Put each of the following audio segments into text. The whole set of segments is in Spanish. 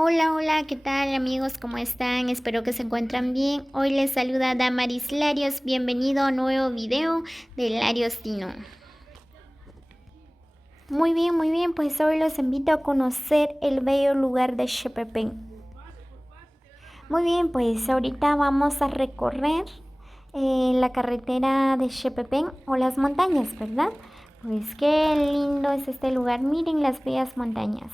Hola, hola, ¿qué tal amigos? ¿Cómo están? Espero que se encuentran bien. Hoy les saluda Damaris Larios. Bienvenido a un nuevo video de Larios Tino. Muy bien, pues hoy los invito a conocer el bello lugar de Xepepén. Muy bien, pues ahorita vamos a recorrer la carretera de Xepepén o las montañas, ¿verdad? Pues qué lindo es este lugar. Miren las bellas montañas.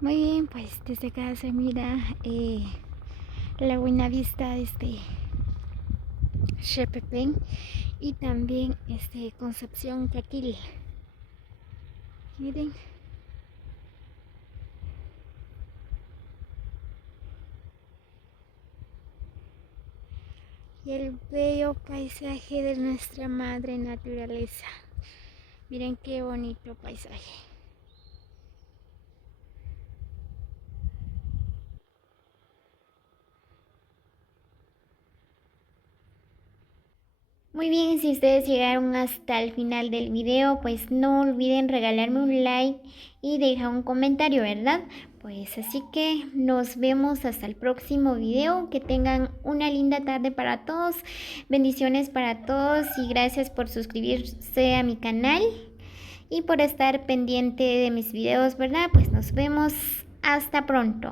Muy bien, pues desde acá se mira la buena vista desde Xepepén y también Concepción Caquil. Miren. Y el bello paisaje de nuestra madre naturaleza. Miren qué bonito paisaje. Muy bien, si ustedes llegaron hasta el final del video, pues no olviden regalarme un like y dejar un comentario, ¿verdad? Pues así que nos vemos hasta el próximo video. Que tengan una linda tarde para todos. Bendiciones para todos y gracias por suscribirse a mi canal y por estar pendiente de mis videos, ¿verdad? Pues nos vemos hasta pronto.